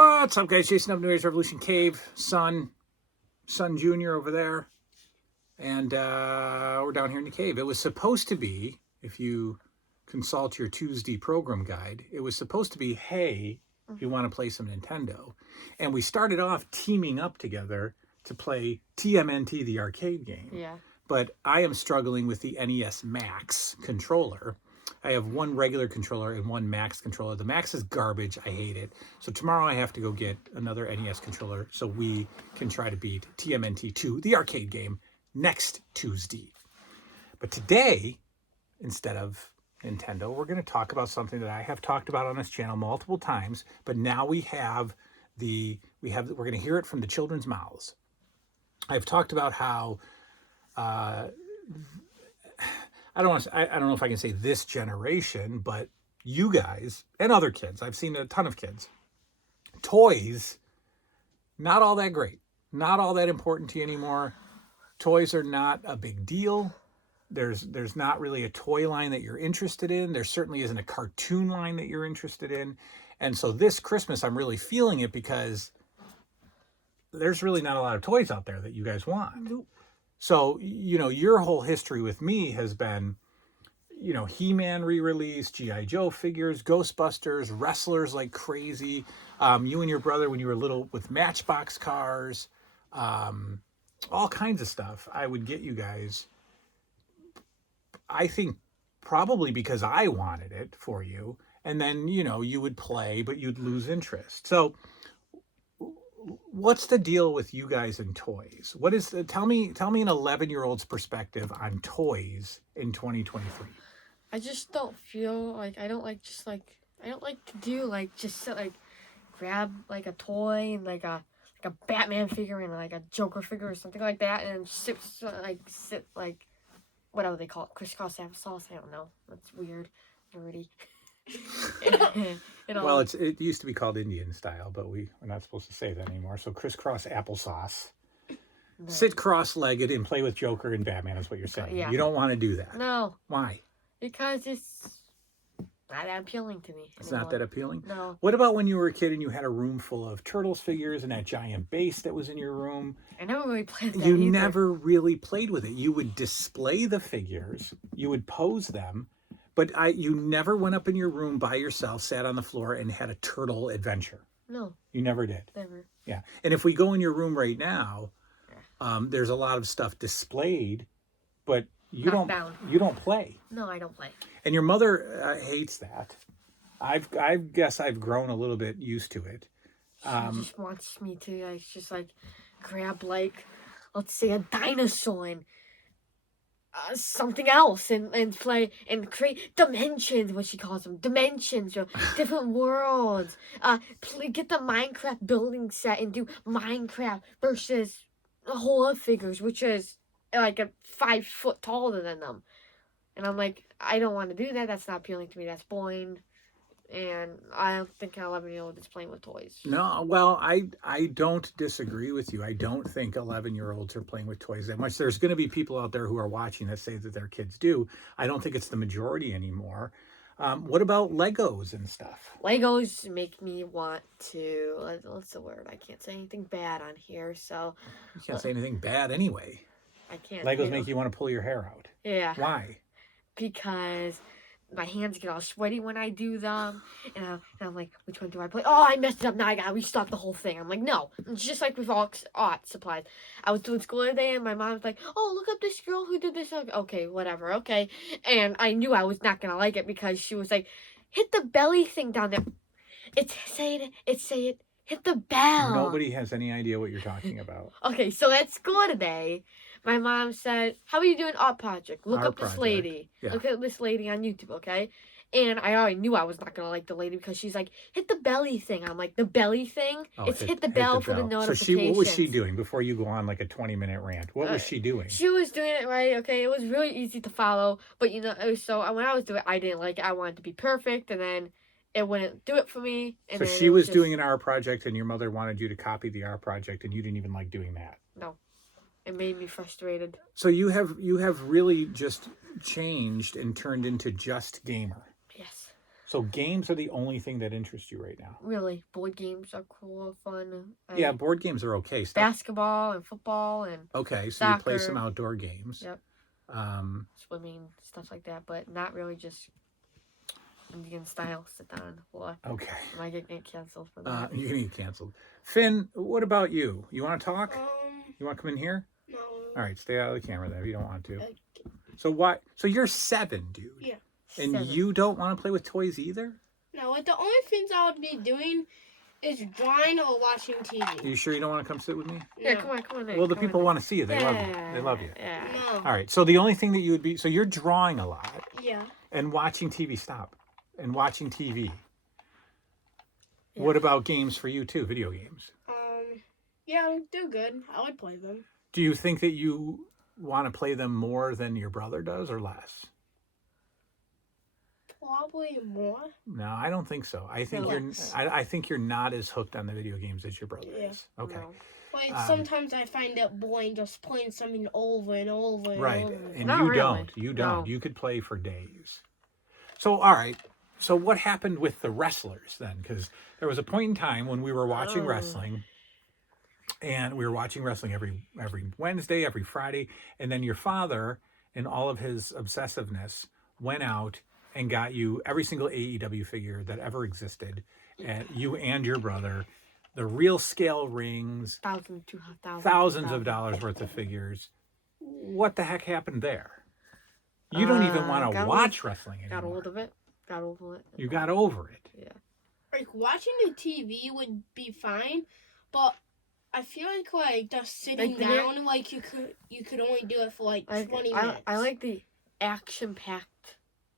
What's up, guys? Jason up, New Age Revolution Cave, Sun Jr. over there. And we're down here in the cave. It was supposed to be, if you consult your Tuesday program guide, it was supposed to be, hey, if you want to play some Nintendo. And we started off teaming up together to play TMNT, the arcade game. Yeah. But I am struggling with the NES Max controller. I have one regular controller and one Max controller. The Max is garbage. I hate it. So tomorrow I have to go get another NES controller so we can try to beat TMNT 2, the arcade game, next Tuesday. But today, instead of Nintendo, we're going to talk about something that I have talked about on this channel multiple times, but now we're going to hear it from the children's mouths. I've talked about how I don't know if I can say this generation, but you guys and other kids, I've seen a ton of kids, toys, not all that great, not all that important to you anymore. Toys are not a big deal. There's not really a toy line that you're interested in. There certainly isn't a cartoon line that you're interested in. And so this Christmas, I'm really feeling it because there's really not a lot of toys out there that you guys want. Nope. So, your whole history with me has been, He-Man re-release, G.I. Joe figures, Ghostbusters, wrestlers like crazy. You and your brother, when you were little, with Matchbox cars, all kinds of stuff. I would get you guys, I think, probably because I wanted it for you. And then, you would play, but you'd lose interest. So what's the deal with you guys and toys? Tell me an 11-year-old's perspective on toys in 2023. I just don't feel like I don't like to do grab like a toy and like a Batman figure and like a Joker figure or something like that and sit whatever they call it, crisscross applesauce. I don't know. That's weird, nerdy. Well, it used to be called Indian style, but we're not supposed to say that anymore. So crisscross applesauce. No. Sit cross-legged and play with Joker and Batman is what you're saying. Yeah. You don't want to do that. No. Why? Because it's not that appealing to me. It's not that appealing? No. What about when you were a kid and you had a room full of Turtles figures and that giant base that was in your room? I never really played that You either. never really played with it. You would display the figures. You would pose them. But you never went up in your room by yourself, sat on the floor, and had a turtle adventure. No. You never did? Never. Yeah. And if we go in your room right now, there's a lot of stuff displayed, but you don't play. No, I don't play. And your mother hates that. I guess I've grown a little bit used to it. She just wants me to grab let's say a dinosaur and something else and play and create dimensions, what she calls them, dimensions, or different worlds. Get the Minecraft building set and do Minecraft versus a whole lot of figures, which is like 5 foot taller than them. And I'm like, I don't want to do that. That's not appealing to me. That's boring. And I don't think an 11-year-old is playing with toys. No, well, I don't disagree with you. I don't think 11-year-olds are playing with toys that much. There's going to be people out there who are watching that say that their kids do. I don't think it's the majority anymore. What about Legos and stuff? Legos make me want to, what's the word? I can't say anything bad on here, so. You can't say anything bad anyway. I can't. Legos make you want to pull your hair out. Yeah. Why? Because my hands get all sweaty when I do them, and I'm like, which one do I play? Oh, I messed it up. Now I gotta restart the whole thing. I'm like, no. It's just like with all art supplies. I was doing school the other day, and my mom's like, oh, look up this girl who did this. Okay, whatever, okay. And I knew I was not gonna like it because she was like, hit the belly thing down there. Say it. Hit the bell. Nobody has any idea what you're talking about. Okay, so at school today, my mom said, how are you doing art project? Look up this lady. Yeah. Look at this lady on YouTube, okay? And I already knew I was not going to like the lady because she's like, hit the belly thing. I'm like, the belly thing? It's hit the bell for the notifications. So what was she doing before you go on like a 20-minute rant? What was she doing? She was doing it right, okay? It was really easy to follow. But, so when I was doing it, I didn't like it. I wanted to be perfect, and then it wouldn't do it for me. So she was doing an art project, and your mother wanted you to copy the art project, and you didn't even like doing that. No. It made me frustrated. So you have really just changed and turned into just gamer. Yes. So games are the only thing that interests you right now. Really, board games are cool, fun. Yeah, board games are okay. Stuff. Basketball and football and Okay, so you play soccer. some outdoor games. Yep. Swimming, stuff like that, but not really just Indian style sit down. Well, Okay. I might get canceled for that. You're gonna get canceled. Finn, what about you? You want to talk? You want to come in here? No. All right, stay out of the camera then if you don't want to. Okay. So why? So you're 7, dude. Yeah. And 7. you don't want to play with toys either? No, the only things I would be doing is drawing or watching TV. Are you sure you don't want to come sit with me? Yeah, No. come on. Well, the come people on. want to see you. They love you. Yeah, They love you. Yeah. No. All right. So the only thing that you would be, so you're drawing a lot Yeah. and watching TV. Stop. And watching TV. Yeah. What about games for you too? Video games. Yeah, they're good. I would play them. Do you think that you want to play them more than your brother does or less? Probably more. No, I don't think so. I think Less. I think you're not as hooked on the video games as your brother Yeah. is. Okay. No. Like sometimes I find it boring just playing something over and over and Right. over. And Not you really. don't. You don't. No. You could play for days. So, all right. So, what happened with the wrestlers then? Because there was a point in time when we were watching Oh. wrestling, and we were watching wrestling every Wednesday, every Friday, and then your father, in all of his obsessiveness, went out and got you every single AEW figure that ever existed, and you and your brother, the real scale rings, thousands of dollars worth of figures. What the heck happened there? You don't even want to got watch wrestling Got anymore. hold of it. Got over it. You got over it. Yeah. Like watching the TV would be fine, but I feel like just sitting Like the- down, like you could only do it for like 20 minutes. I like the action-packed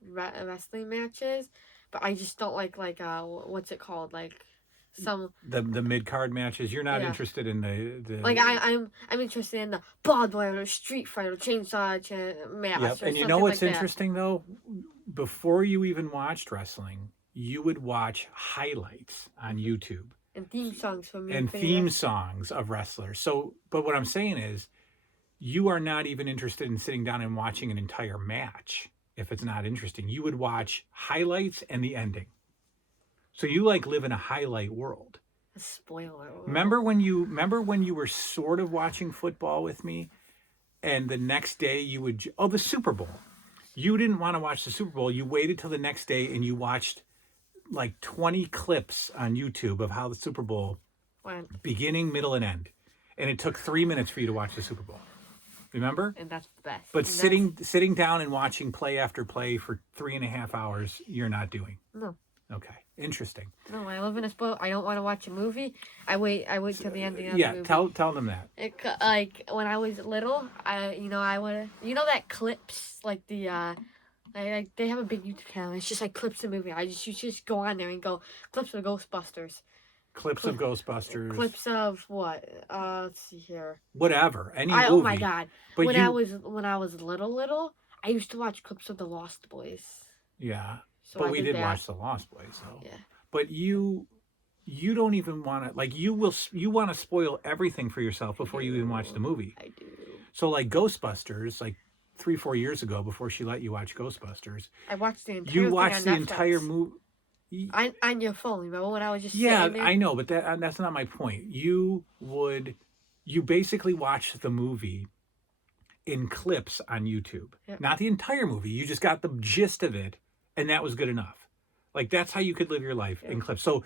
wrestling matches, but I just don't like what's it called, like some The mid card matches. You're not Yeah. interested in the like I'm interested in the Barbed Wire, Street Fighter, Chainsaw match. Yep. or And you something know what's like that. interesting though? Before you even watched wrestling, you would watch highlights on YouTube And theme songs for me. and theme songs of wrestlers. So, but what I'm saying is, you are not even interested in sitting down and watching an entire match if it's not interesting. You would watch highlights and the ending. So you like live in a highlight world. Spoiler. Remember when you were sort of watching football with me, and the next day you would the Super Bowl. You didn't want to watch the Super Bowl. You waited till the next day and you watched like 20 clips on YouTube of how the Super Bowl beginning, middle, and end, and it took 3 minutes for you to watch the Super Bowl. Remember? And that's the best. But And sitting down and watching play after play for 3.5 hours, you're not doing. No. Okay. Interesting. No, I live in a spoil. I don't want to watch a movie. I wait till the ending of Yeah. the movie. Tell them that. Like when I was little, I would that clips like the like they have a big YouTube channel. It's just like clips of movie. You just go on there and go clips of Ghostbusters. Clips of Ghostbusters. Clips of what? Let's see here. Whatever. Any movie. Oh my god! But when you, I was little, I used to watch clips of the Lost Boys. yeah. So But I we did did that. watch The Lost Boys, though. Yeah. But you don't even want to, like, you want to spoil everything for yourself before you even watch the movie. I do. So, like, Ghostbusters, like 3-4 years ago, before she let you watch Ghostbusters, I watched the entire. you thing watched on the Netflix. entire movie. On your phone. Remember when I was just Yeah, sitting there? I know, but that's not my point. You basically watch the movie in clips on YouTube. Yep. Not the entire movie. You just got the gist of it, and that was good enough. Like, that's how you could live your life in clips. So,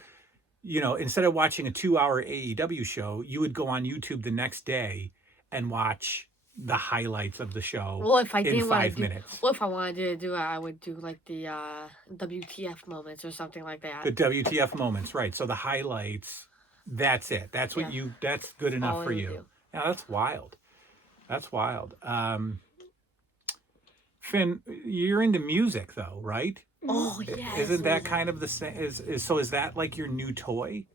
instead of watching a 2-hour AEW show, you would go on YouTube the next day and watch the highlights of the show Well, if I in didn't want 5 to do, minutes. well, if I wanted to do it, I would do like the WTF moments or something like that. The WTF moments, right. So the highlights, that's it. That's what that's good enough all for I you. do. Yeah, that's wild. That's wild. Finn, you're into music though, right? Oh yes. Isn't that kind of the same? Is that like your new toy?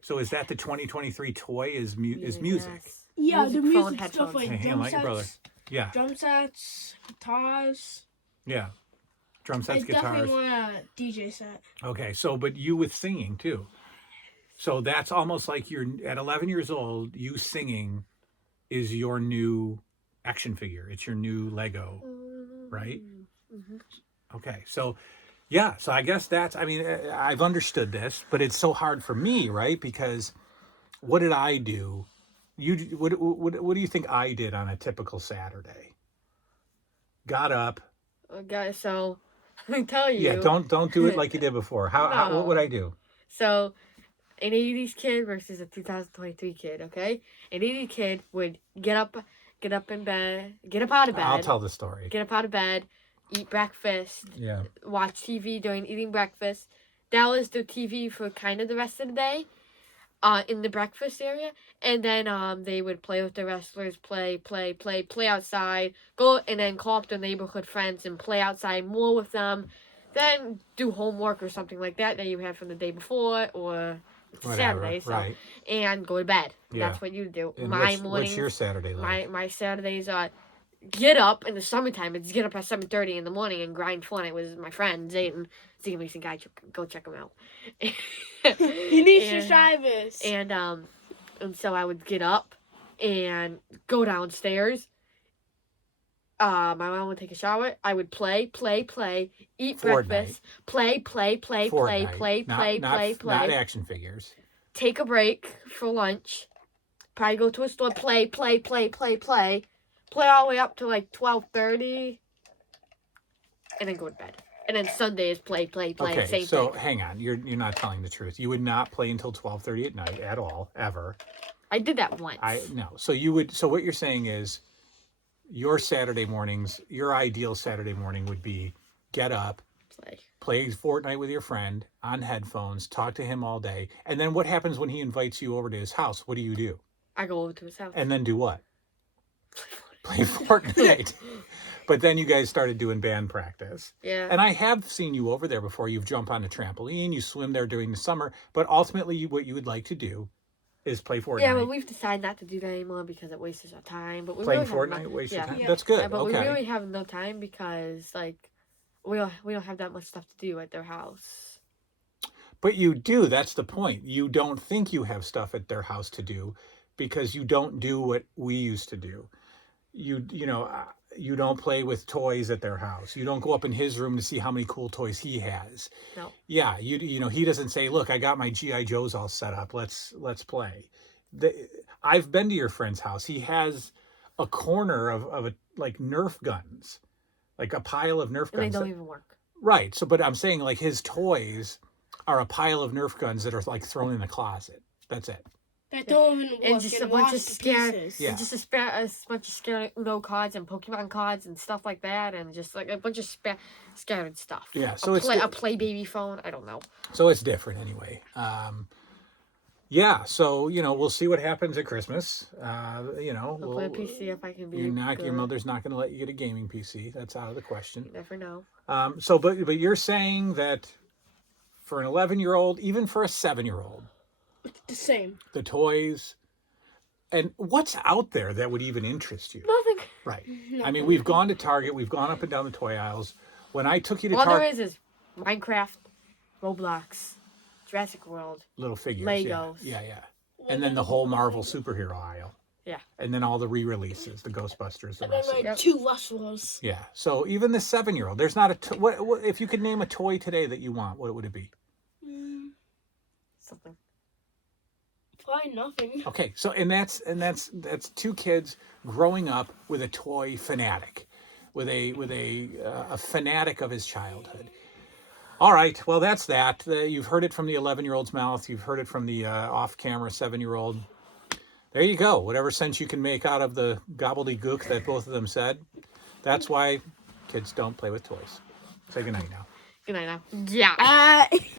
So is that the 2023 toy? Is music? Yes. Yeah, the Music, phone, music stuff headphones. like Hey, drum like your brother. sets, Yeah, drum sets, guitars. yeah. Drum I sets, guitars. definitely want a DJ set. Okay, so but you with singing too. So that's almost like you're at 11 years old. You singing is your new action figure. It's your new Lego, right? Mhm. Okay, so Yeah, so I guess that's, I mean, I've understood this, but it's so hard for me, right? Because what did I do? What do you think I did on a typical Saturday? Got up. Okay, so let me tell you. Yeah, don't do it like you did before. How what would No. I do? So, an 80s kid versus a 2023 kid, okay? An 80s kid would get up in bed, get up out of bed, I'll tell the story. get up out of bed, eat breakfast, Yeah. watch TV during eating breakfast. That was the TV for kind of the rest of the day, in the breakfast area, and then they would play with the wrestlers, play outside, go and then call up their neighborhood friends and play outside more with them, then do homework or something like that you had from the day before or it's Whatever, Saturday, so right. and go to bed. Yeah. That's what you do. And My what's mornings, your Saturday like? my Saturdays are get up in the summertime. It's get up at 7:30 in the morning and grind fun. It was my friend Zayden. Zayden Mason guy. Go check him out. He needs to And- try this. and so I would get up and go downstairs. My mom would take a shower. I would play, eat Fortnite. breakfast, play, Fortnite. Not play. action figures. Take a break for lunch. Probably go to a store, play all the way up to like 12:30, and then go to bed. And then Sunday is play, Okay, same so thing. hang on. You're not telling the truth. You would not play until 12:30 at night at all, ever. I did that once. No. So you would. So what you're saying is, your Saturday mornings, your ideal Saturday morning would be get up, play Fortnite with your friend on headphones, talk to him all day, and then what happens when he invites you over to his house? What do? I go over to his house. And then do what? Play Fortnite. But then you guys started doing band practice. Yeah. And I have seen you over there before. You've jumped on a trampoline, you swim there during the summer, but ultimately what you would like to do is play Fortnite. Yeah, but we've decided not to do that anymore because it wastes our time. But we Playing really Fortnite have wastes your time? Yeah. That's good. Yeah, but okay. we really have no time because like we don't have that much stuff to do at their house. But you do. That's the point. You don't think you have stuff at their house to do because you don't do what we used to do. You don't play with toys at their house. You don't go up in his room to see how many cool toys he has. No. Yeah, he doesn't say, "Look, I got my GI Joes all set up. Let's play." I've been to your friend's house. He has a corner of a, like Nerf guns, like a pile of Nerf And they guns. don't even work. Right. So, but I'm saying like his toys are a pile of Nerf guns that are like thrown in the closet. That's it. That don't even work. And just a It bunch of lost to scared, pieces. Yeah. and just a bunch of scared Uno cards and Pokemon cards and stuff like that, and just like a bunch of scattered stuff. Yeah, so it's a play baby phone. I don't know. So it's different anyway. Yeah. So we'll see what happens at Christmas. I'll play a PC if I can be. Your mother's not going to let you get a gaming PC. That's out of the question. You never know. So, but you're saying that for an 11-year-old, even for a 7-year-old, The same. the toys, and what's out there that would even interest you? Nothing. Right. I mean, we've gone to Target, we've gone up and down the toy aisles. When I took you to All there Target, is Minecraft, Roblox, Jurassic World. little figures, Legos. yeah, and then the whole Marvel superhero aisle, Yeah. and then all the re-releases, the Ghostbusters, the And then rest. like Yep. 2 wrestlers. Yeah. So even the 7-year-old, there's not a what if you could name a toy today that you want? What would it be? Something. Probably nothing. Okay, so and that's two kids growing up with a toy fanatic, with a fanatic of his childhood. All right, well that's that. You've heard it from the 11-year-old's mouth. You've heard it from the off-camera 7-year-old. There you go. Whatever sense you can make out of the gobbledygook that both of them said. That's why kids don't play with toys. Say goodnight now. Good night now. Yeah.